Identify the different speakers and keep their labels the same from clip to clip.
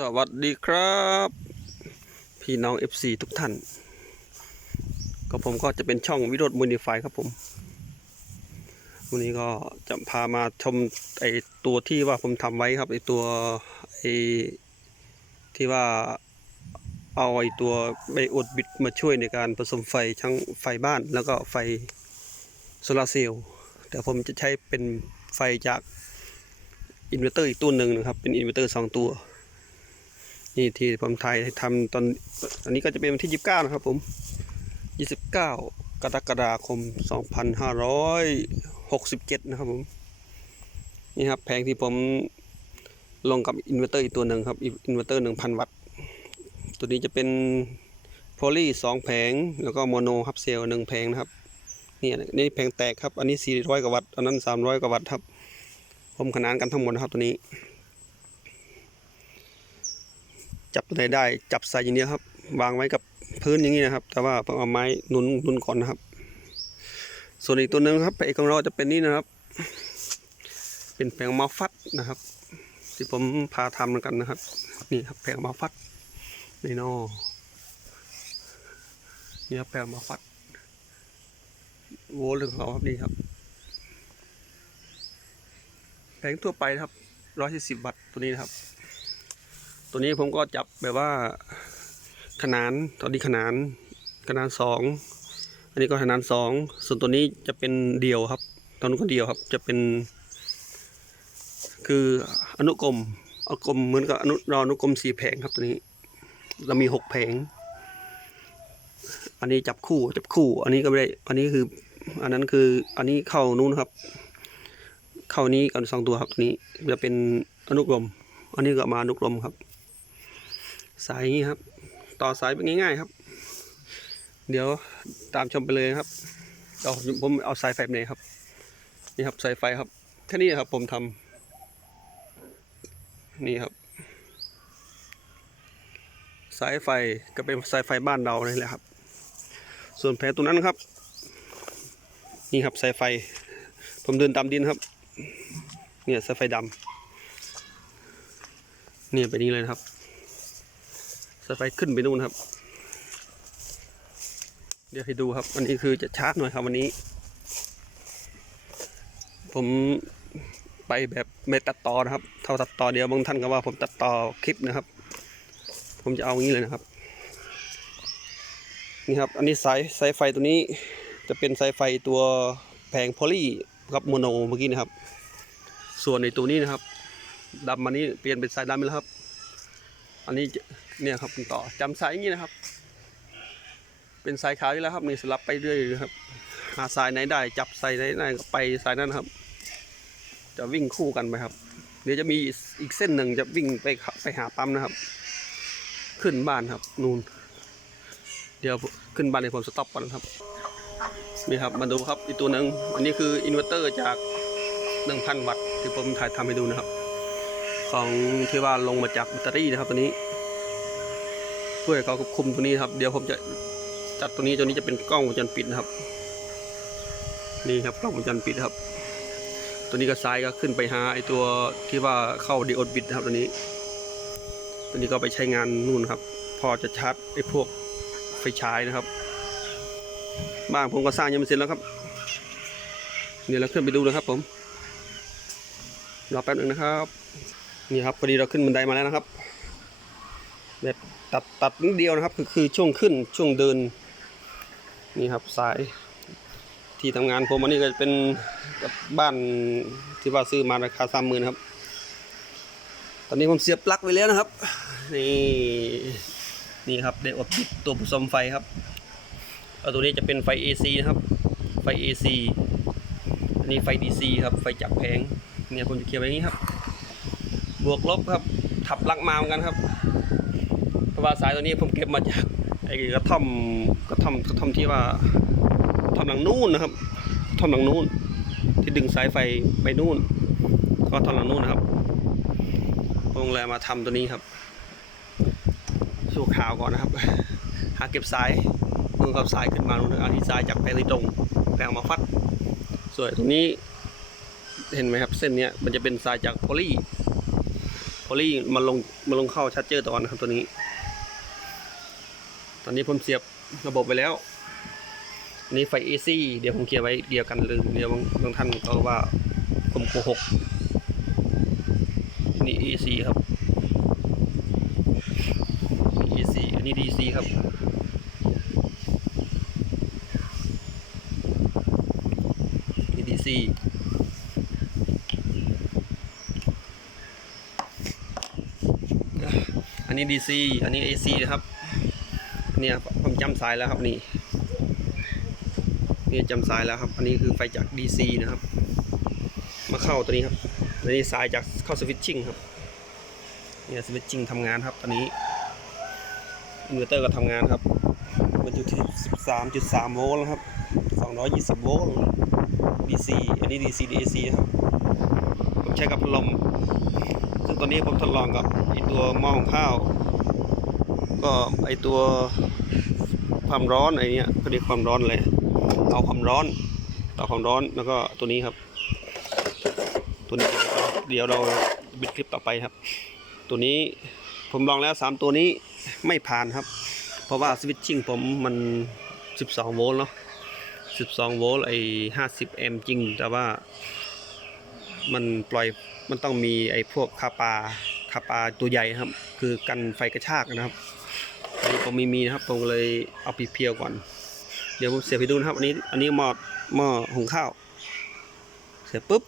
Speaker 1: สวัสดีครับ พี่น้อง FC ทุกท่าน ก็ผมก็จะเป็นช่องวิโรธมูนิฟายครับผม วันนี้ก็จะพามาชมไอตัวที่ว่าผมทำไว้ครับไอตัวไอที่ว่าเอาไอตัวไบโอดบิดมาช่วยในการผสมไฟทั้งไฟบ้านแล้วก็ไฟโซลาร์เซลล์แต่ผมจะใช้เป็นไฟจากอินเวอร์เตอร์อีกตัวหนึ่งนะครับ เป็นอินเวอร์เตอร์สองตัว นี่ที่ผมถ่ายทำตอนอันนี้ก็จะเป็นวันที่ 29 นะครับผม 29 กรกฎาคม 2567 นะครับผม นี่ครับแผงที่ผมลงกับอินเวอร์เตอร์อีกตัวหนึ่งครับ อินเวอร์เตอร์ 1,000 วัตต์ ตัวนี้จะเป็นโพลี2แผง แล้วก็โมโนฮับเซลหนึ่งแผงนะครับ นี่นี่แผงแตกครับ อันนี้ 400 กว่าวัตต์ อันนั้น 300 กว่าวัตต์ครับ ผมขนานกันทั้งหมดนะครับตัวนี้ จับตัวไหนได้จับใส่อย่างเดียวครับ วางไว้กับพื้นอย่างนี้นะครับ แต่ว่าเอาไม้หนุนหนุนก่อนนะครับ ส่วนอีกตัวหนึ่งครับไอ้ของเราจะเป็นนี่นะครับ เป็นแผงมาฟัดนะครับ ที่ผมพาทำกันนะครับ นี่ครับแผงมาฟัดในี่เนอนี่ครับแผงมาฟัดโวลต์ของเขาครับนี่ครับแผงทั่วไปนะครับร้อยสิบวัตต์ตัวนี้นะครับ ตัวนี้ผมก็จับแบบว่า ขนานตอนนี้ขนานขนานสองอันนี้ก็ขนานสองส่วนตัวนี้จะเป็นเดียวครับตอนนู้นก็เดียวครับ จะเป็น คืออนุกรมอนุกรมเหมือนกับอนุรออนุกรมสี่แผงครับตัวนี้ เรามีหกแผง อันนี้จับคู่จับคู่ อันนี้ก็ไม่ได้ อันนี้คือ อันนั้นคือ อันนี้เข้านู้นครับ เข้านี้กันสองตัวครับตัวนี้จะเป็นอนุกรม อันนี้ก็มาอนุกรมครับ สายอย่างนี้ครับ ต่อสายเป็นง่าย ๆ ครับ เดี๋ยวตามชมไปเลยครับเอาผมเอาสายไฟไปไหนครับ นี่ครับสายไฟครับแค่นี้ครับผมทำนี่ครับ สายไฟก็เป็นสายไฟบ้านเรานี่แหละครับ ส่วนแผงตัวนั้นครับ นี่ครับสายไฟ ผมเดินตามดินครับ เนี่ยสายไฟดำเนี่ยไปนี้เลยนะครับ สายไฟขึ้นไปนู่นครับ เดี๋ยวให้ดูครับ อันนี้คือจะชาร์จหน่อยครับวันนี้ ผมไปแบบไม่ตัดต่อนะครับ เท่าตัดต่อเดียวบางท่านก็ว่าผมตัดต่อคลิปนะครับ ผมจะเอาอย่างนี้เลยนะครับ นี่ครับ อันนี้สายสายไฟตัวนี้จะเป็นสายไฟตัวแผงโพลีกับโมโนเมื่อกี้นะครับ ส่วนในตัวนี้นะครับดำมานี้เปลี่ยนเป็นสายดำไปแล้วครับ อันนี้ เนี่ยครับคุณต่อจำสายอย่างนี้นะครับ เป็นสายขาวอยู่แล้วครับนี่สลับไปเรื่อยครับ หาสายไหนได้ จับสายไหนได้ก็ไปสายนั้นครับ จะวิ่งคู่กันไปครับ เดี๋ยวจะมีอีกเส้นหนึ่งจะวิ่งไปไปหาปั๊มนะครับ ขึ้นบ้านครับนู่นเดี๋ยวขึ้นบ้านในผมสต็อปก่อนครับนี่ครับมาดูครับอีกตัวหนึ่งอันนี้คืออินเวอร์เตอร์จาก 1,000 วัตต์ที่ผมถ่ายทำให้ดูนะครับ ของที่ว่าลงมาจากแบตเตอรี่นะครับตัวนี้ เพื่อเขาควบคุมตัวนี้ครับ เดี๋ยวผมจะจัดตัวนี้ตัวนี้จะเป็นกล้องวงจรปิดนะครับ นี่ครับกล้องวงจรปิดครับ ตัวนี้ก็ซ้ายก็ขึ้นไปหาไอตัวที่ว่าเข้าดีโอดบิดนะครับตัวนี้ ตัวนี้ก็ไปใช้งานนู่นครับ พอจะชาร์จไอพวกไฟฉายนะครับบ้านผมก็สร้างยังไม่เสร็จแล้วครับเดี๋ยวเราขึ้นไปดูนะครับผมรอแป๊บหนึงนะครับ นี่ครับพอดีเราขึ้นบันไดมาแล้วนะครับแบบ ตัดตัดนิดเดียวนะครับ คือคือช่วงขึ้นช่วงเดินนี่ครับสายที่ทำงานผมอันนี้ก็จะเป็นบ้านที่ว่าซื้อมาราคาสามหมื่นครับ ตอนนี้ผมเสียบปลั๊กไว้แล้วนะครับ นี่นี่ครับได้อบติดตัวผสมไฟครับเอาตัวนี้จะเป็นไฟ AC นะครับ ไฟ AC อันนี้ไฟ DC ครับ ไฟจากแผงเนี่ยผมจะเขียนไว้อย่างนี้ครับ บวกลบครับ ถับลักมาเหมือนกันครับ ว่าสายตัวนี้ผมเก็บมาจากไอ้กระท่อมกระท่อมกระท่อมที่ว่าท่อมหลังนู่นนะครับท่อมหลังนู่น ที่ดึงสายไฟไปนู่น ก็ท่อมหลังนู่นนะครับผมเลยมมาทำตัวนี้ครับชั่วคราวก่อนนะครับ หาเก็บสายมือกับสายขึ้นมานู่นนะเอาที่สายจากแผงที่ตรงแผงมาฟัดส่วนตรงนี้เห็นไหมครับ เส้นเนี้ยมันจะเป็นสายจากโพลีพอลี่มาลงมาลงเข้าชาร์จเจอร์ตอนนะครับตัวนี้ ตอนนี้ผมเสียบระบบไปแล้วอันนี้ไฟ AC เดี๋ยวผมเคลียร์ไว้เดียวกันลืมเดี๋ยวบางบางท่านก็ว่าผมโกหกนี่ AC ครับนี่ AC อันนี้ DC ครับนี่ DC อันนี้ DC อันนี้ AC นะครับ เนี่ยผมจำสายแล้วครับนี่นี่จำสายแล้วครับ อันนี้คือไฟจาก DC นะครับ มาเข้าตัวนี้ครับอันนี้สายจากเข้าสวิตชิ่งครับเนี่ยสวิตชิ่งทำงานครับตอนนี้อินเวอร์เตอร์ก็ทำงานครับมันอยู่ที่ 13.3 โวลต์แล้วครับ 220 โวลต์ DC อันนี้ DC DC ครับผมใช้กับพัดลม ซึ่งตอนนี้ผมทดลองกับไอตัวหม้อหุงข้าว ก็ไอตัวความร้อนไอเนี้ยเขาเรียกความร้อนอะไรเอาความร้อนต่อความร้อนแล้วก็ตัวนี้ครับ ตัวนี้เดี๋ยวเราบิดคลิปต่อไปครับ ตัวนี้ผมลองแล้ว 3 ตัวนี้ไม่ผ่านครับ เพราะว่าสวิตชิ่งผมมัน 12 โวลต์เนาะ12 โวลต์ไอ้50 แอมป์จริง แต่ว่ามันปล่อยมันต้องมีไอ้พวกคาปาคาปาตัวใหญ่ครับ คือกันไฟกระชากนะครับ อันนี้ผมไม่มีนะครับผมเลยเอาปีเพียวก่อน เดี๋ยวผมเสียบไปดูนะครับ อันนี้อันนี้หม้อหม้อหุงข้าว เสร็จปุ๊บ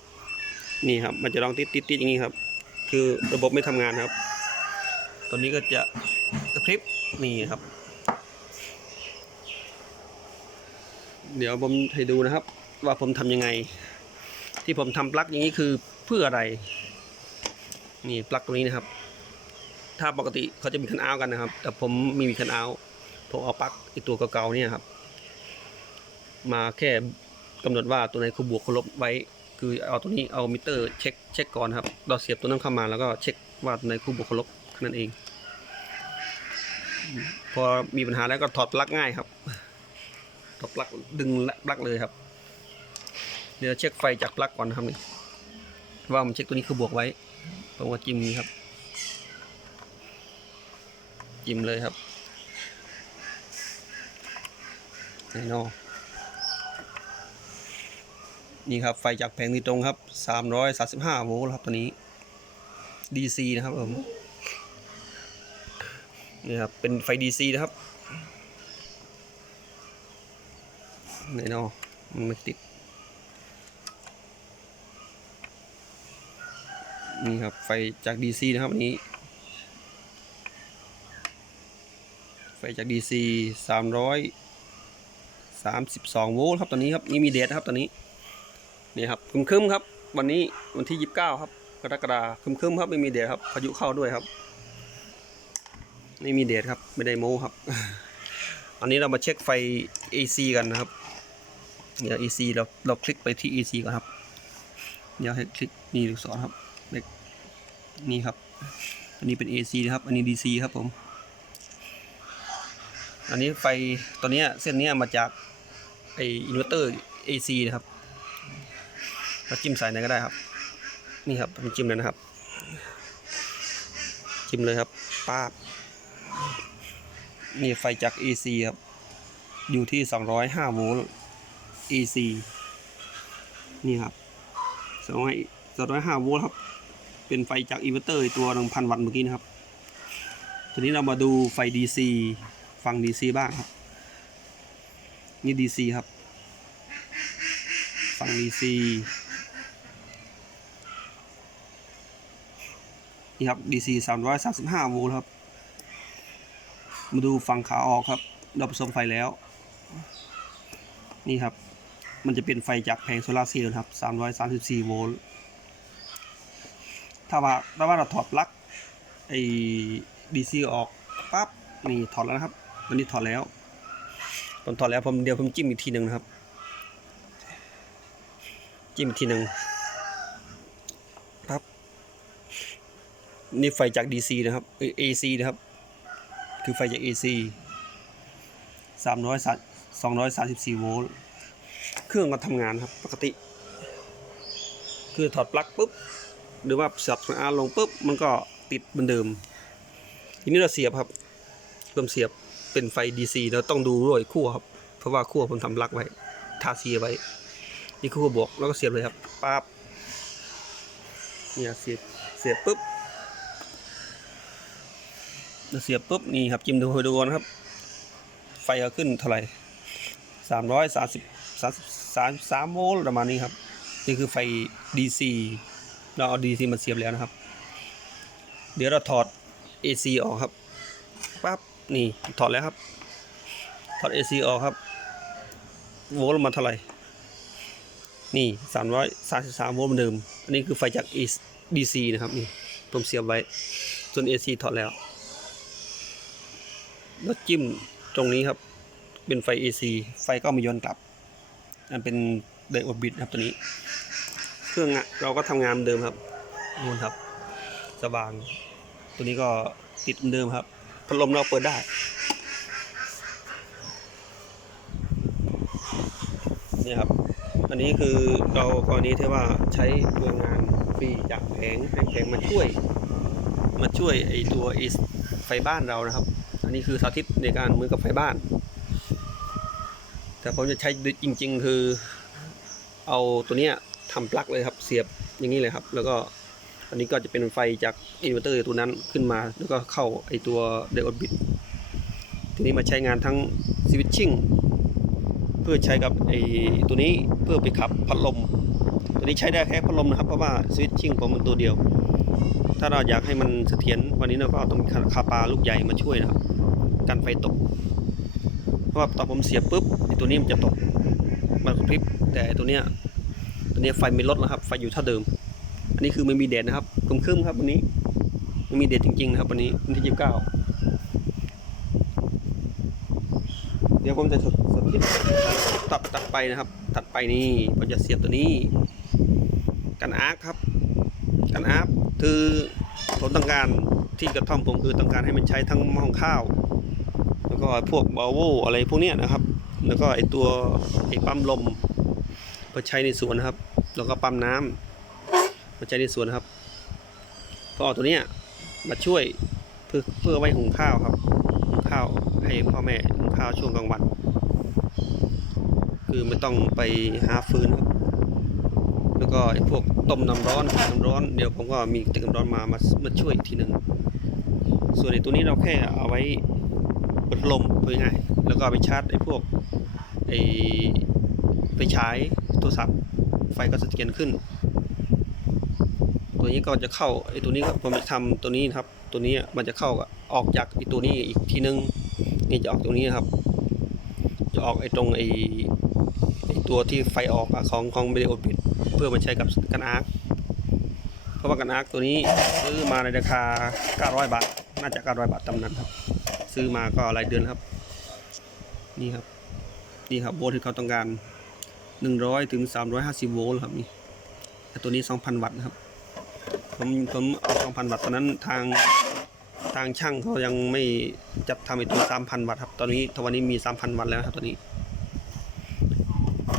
Speaker 1: นี่ครับ มันจะลองติดติดติดอย่างนี้ครับ คือระบบไม่ทำงานครับ ตอนนี้ก็จะกระพริบนี่ครับ เดี๋ยวผมให้ดูนะครับ ว่าผมทำยังไง ที่ผมทำปลั๊กอย่างนี้คือเพื่ออะไร นี่ปลั๊กตรงนี้นะครับ ถ้าปกติเขาจะมีคันเอาท์กันนะครับ แต่ผมมีมีคันเอาท์ผมเอาปลั๊กไอตัวเก่าๆเนี่ยครับ มาแค่กำหนดว่าตัวไหนคือบวกคือลบไว้ คือเอาตัวนี้เอามิเตอร์เช็คเช็คก่อนครับ เราเสียบตัวนั้นเข้ามาแล้วก็เช็คว่าตัวไหนคือบวกคือลบแค่นั้นเอง พอมีปัญหาแล้วก็ถอดปลั๊กง่ายครับถอดปลั๊กดึงปลั๊กเลยครับ เดี๋ยวเช็คไฟจากปลั๊กก่อนนะครับนี่ว่ามันเช็คตัวนี้คือบวกไว้ผมก็จิ้มนี้ครับ จิ้มเลยครับแน่นอนนี่ครับไฟจากแผงนี้ตรงครับ335โวลต์ครับตัวนี้ DC นะครับผมนี่ครับเป็นไฟ DC นะครับแน่นอมันไม่ติด นี่ครับไฟจาก DC นะครับอันนี้ ไฟ จาก DC 332 โวลต์ครับตอนนี้ครับนี่มีเดทครับตอนนี้นี่ครับครึมครับ วันนี้วันที่ 29 ครับกรกฎาคมครึมๆครับไม่มีเดทครับพายุเข้าด้วยครับไม่มีเดทครับไม่ได้โม้ครับ อันนี้เรามาเช็คไฟ AC กันนะครับเดี๋ยว AC เราเราคลิกไปที่ AC ก่อนครับเดี๋ยวให้คลิกนี่ลูกศรครับนี่ครับ อันนี้เป็น AC นะครับ อันนี้ DC ครับผม อันนี้ไฟตัวเนี้ยเส้นเนี้ยมาจากไออินเวอร์เตอร์ AC นะครับเราจิ้มใส่ไหนก็ได้ครับ นี่ครับผมจิ้มเลยนะครับ จิ้มเลยครับป้าบนี่ไฟจาก AC ครับ อยู่ที่ 205 โวลต์ AC นี่ครับ205 โวลต์ครับ เป็นไฟจากอินเวอร์เตอร์ตัว 1,000 วัตต์เมื่อกี้นะครับ ทีนี้เรามาดูไฟ DC ฟัง DC บ้างครับ นี่ DC ครับ ฟัง DC นี่ครับ DC 335 โวลต์ครับ มาดูฝั่งขาออกครับเราผสมไฟแล้ว นี่ครับ มันจะเป็นไฟจากแผงโซลาร์เซลล์ครับ 334 โวลต์ ถ้าว่าถ้าว่าเราถอดปลั๊กไอ้ดีซีออกปั๊บ นี่ถอดแล้วนะครับ ตอนนี้ถอดแล้ว ผมถอดแล้วผมเดี๋ยวผมจิ้มอีกทีหนึ่งนะครับ จิ้มอีกทีหนึ่งปั๊บนี่ไฟจาก DC นะครับเอ้ย AC นะครับ คือไฟจาก AC 300 234โวลต์ เครื่องก็ทำงานครับ ปกติ คือถอดปลั๊กปุ๊บ หรือว่าสับสัญญาลงปุ๊บ มันก็ติดเหมือนเดิม ทีนี้เราเสียบครับเริ่มเสียบ เป็นไฟ DC เราต้องดูด้วยขั้วครับ เพราะว่าขั้วผมทำลักไว้ ทาสีไว้ นี่ขั้วบวกแล้วก็เสียบเลยครับปั๊บเนี่ยเสียบเสียบปุ๊บเราเสียบปุ๊บนี่ครับจิ้มดูดูก่อนครับ ไฟก็ขึ้นเท่าไหร่สามร้อยสามสิบสามสามสามโวลต์ประมาณนี้ครับ นี่คือไฟ DC เราเอา DC มาเสียบแล้วนะครับ เดี๋ยวเราถอด AC ออกครับปั๊บ นี่ถอดแล้วครับ ถอด AC ออกครับ โวลต์มาเท่าไหร่ นี่333โวลต์เหมือนเดิม อันนี้คือไฟจาก DC นะครับนี่ผมเสียบไว้ ส่วน AC ถอดแล้ว แล้วจิ้มตรงนี้ครับ เป็นไฟ AC ไฟก็มาย้อนกลับ อันเป็นไดโอดบิดครับตัวนี้ เครื่องอะเราก็ทำงานเดิมครับนู่นครับ สว่าง ตัวนี้ก็ติดเหมือนเดิมครับ พัดลมเราเปิดได้นี่ครับ อันนี้คือเรากรณีที่ว่าใช้พลังงานฟรีจากแผงให้แผงมาช่วย มาช่วยไอตัวไอไฟบ้านเรานะครับ อันนี้คือสาธิตในการมือกับไฟบ้าน แต่ผมจะใช้จริง ๆ คือ เอาตัวเนี้ยทำปลั๊กเลยครับ เสียบอย่างนี้เลยครับ แล้วก็ อันนี้ก็จะเป็นไฟจากอินเวอร์เตอร์ตัวนั้นขึ้นมา แล้วก็เข้าไอตัวไดโอดบิดทีนี้มาใช้งานทั้งสวิตชิ่งเพื่อใช้กับไอตัวนี้เพื่อไปขับพัดลม ตัวนี้ใช้ได้แค่พัดลมนะครับเพราะว่าสวิตชิ่งผมมันตัวเดียว ถ้าเราอยากให้มันเสถียรวันนี้เราก็ต้องมีคาปาลูกใหญ่มาช่วยนะครับกันไฟตก เพราะว่าตอนผมเสียบปุ๊บไอตัวนี้มันจะตกมันกระพริบแต่ตัวเนี้ยตัวนี้ไฟไม่ลดแล้วครับไฟอยู่เท่าเดิม อันนี้คือไม่มีแดดนะครับครึมๆครับวันนี้ไม่มีแดดจริงๆนะครับวันนี้วันที่ยี่สิบเก้าเดี๋ยวผมจะสสธิตตัดตัดไปนะครับ ตัดไปนี่ผมจะเสียบตัวนี้ กันอาร์คครับ กันอาร์คคือผมต้องการที่กระท่อมผมคือต้องการให้มันใช้ทั้งหม้อข้าว แล้วก็พวกบาโวอะไรพวกเนี้ยนะครับ แล้วก็ไอตัวไอปั๊มลมมาใช้ในสวนนะครับ แล้วก็ปั๊มน้ำ มาใช้ในสวนนะครับ ก็เอาตัวเนี้ยมาช่วยเพื่อเพื่อไว้หุงข้าวครับหุงข้าวให้พ่อแม่หุงข้าวช่วงกลางวัน คือไม่ต้องไปหาฟืนครับ แล้วก็ไอ้พวกต้มน้ำร้อนน้ำร้อนเดี๋ยวผมก็มีตึกน้ำร้อนมามามาช่วยอีกทีหนึ่งส่วนไอ้ตัวนี้เราแค่เอาไว้เปิดลมเพื่อง่ายแล้วก็เอาไปชาร์จไอ้พวกไอ้ไปฉายโทรศัพท์ไฟก็เสถียรขึ้น ตัวนี้ก็จะเข้าไอ้ตัวนี้ครับผมจะทำตัวนี้นะครับ ตัวนี้มันจะเข้าออกจากไอ้ตัวนี้อีกทีนึงนี่จะออกตรงนี้นะครับ จะออกไอ้ตรงไอ้ไอตัวที่ไฟออกอของของวิดีโอปิดเพื่อมาใช้กับกันอาร์คเพราะว่ากันอาร์คตัวนี้ซื้อมาในราคา 900 บาท น่าจะ 900 บาทตำนั้นครับ ซื้อมาก็รายเดือนครับ นี่ครับ นี่ครับโวลต์ที่เขาต้องการ 100 ถึง 350 โวลต์ครับนี่ตัวนี้ 2,000 วัตต์นะครับ ผมผมเอา2,000วัตต์ตอนนั้นทางทางช่างเขายังไม่จัดทำไอ้ตัว3,000วัตต์ครับ ตอนนี้ทวันนี้มี3,000วัตต์แล้วครับตอนนี้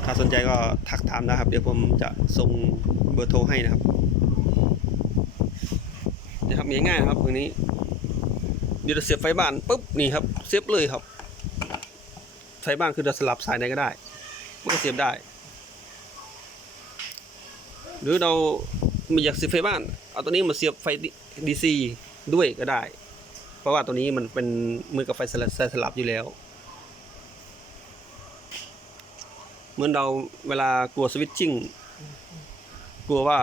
Speaker 1: ถ้าสนใจก็ทักถามนะครับ เดี๋ยวผมจะส่งเบอร์โทรให้นะครับนะครับง่ายๆนะครับตรงนี้ เดี๋ยวเสียบไฟบ้านปุ๊บนี่ครับเสียบเลยครับไฟบ้านคือเราสลับสายไหนก็ได้มันก็เสียบได้ หรือเราไม่อยากเสียบไฟบ้าน เอาตัวนี้มาเสียบไฟดีซีด้วยก็ได้ เพราะว่าตัวนี้มันเป็นมือกับไฟสลับสลับอยู่แล้ว เหมือนเราเวลากลัวสวิตชิ่ง กลัวว่า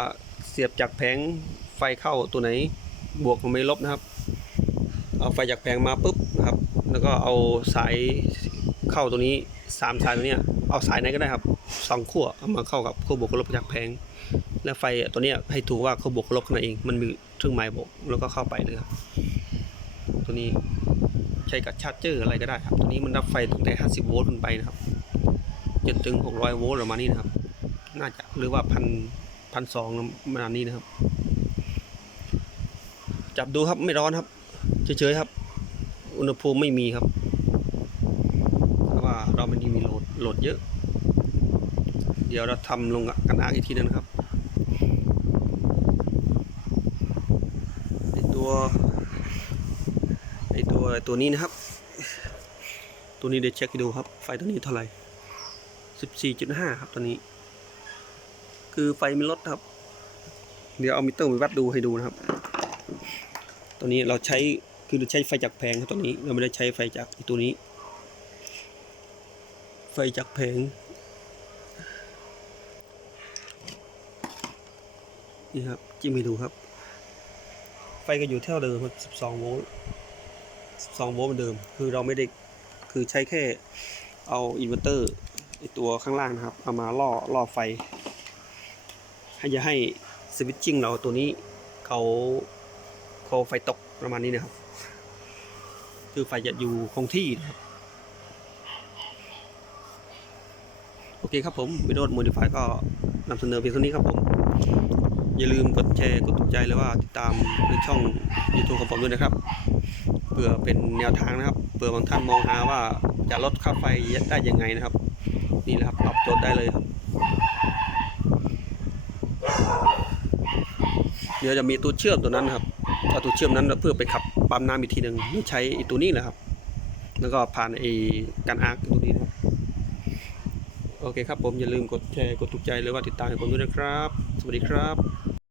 Speaker 1: เสียบจากแผงไฟเข้าตัวไหน บวกมันไม่ลบนะครับ เอาไฟจากแผงมาปุ๊บนะครับ แล้วก็เอาสาย เข้าตัวนี้สามสายตัวเนี้ยเอาสายไหนก็ได้ครับสองขั้วเอามาเข้ากับขั้วบวกขั้วลบจากแผงแล้วไฟตัวเนี้ยให้ถูกว่าขั้วบวกขั้วลบข้างในเองมันมีเครื่องหมายบอกแล้วก็เข้าไปเลยครับตัวนี้ใช้กับชาร์จเจอร์อะไรก็ได้ครับตัวนี้มันรับไฟตั้งแต่ 50 โวลต์ขึ้นไปนะครับจนถึง 600 โวลต์ประมาณนี้นะครับ น่าจะหรือว่าพันพันสองประมาณนี้นะครับ จับดูครับไม่ร้อนครับเฉยๆครับ อุณหภูมิไม่มีครับ เราม่ได้มีโหลดโหลดเยอะ เดี๋ยวเราทำลงกันอาร์กอีกทีนึงนะครับไอตัวตัวไอตัวตัวนี้นะครับ ตัวนี้เดี๋ยวเช็คดูครับ ไฟตัวนี้เท่าไหร่สิบสี่จุดห้าครับตัวนี้ คือไฟไม่ลดครับ เดี๋ยวเอามิเตอร์ไปวัดดูให้ดูนะครับ ตัวนี้เราใช้คือเราใช้ไฟจากแผงครับตัวนี้ เราไม่ได้ใช้ไฟจากตัวนี้ ไฟจากแผงนี่ครับจิ้มให้ดูครับ ไฟก็อยู่เท่าเดิมครับ12โวลต์12โวลต์เหมือนเดิม คือเราไม่ได้คือใช้แค่เอาอินเวอร์เตอร์ไอตัวข้างล่างนะครับ เอามาล่อล่อไฟ ให้จะให้สวิตชิ่งเราตัวนี้เขาเขาไฟตกประมาณนี้นะครับ คือไฟจะอยู่คงที่นะครับ โอ เคครับผมวิดีโอโมดิฟายก็นำเสนอเพียงเท่านี้ครับผม อย่าลืมกดแชร์กดถูกใจหรือว่าติดตามในช่อง YouTube ของผมด้วยนะครับเพื่อเป็นแนวทางนะครับเผื่อบางท่านมองหาว่าจะลดค่าไฟได้ยังไงนะครับ นี่นะครับตอบโจทย์ได้เลยครับเดี๋ยวจะมีตัวเชื่อมตัวนั้นครับเอาตัวเชื่อมนั้นเพื่อไปขับปั๊มน้ำอีกทีหนึ่งใช้ไอ้ตัวนี้แหละครับ แล้วก็ผ่านไอ้การอาร์คตัวนี้นะครับ โอเคครับผมอย่าลืมกดแชร์กดถูกใจหรือว่าติดตามให้ผมด้วยนะครับ สวัสดีครับ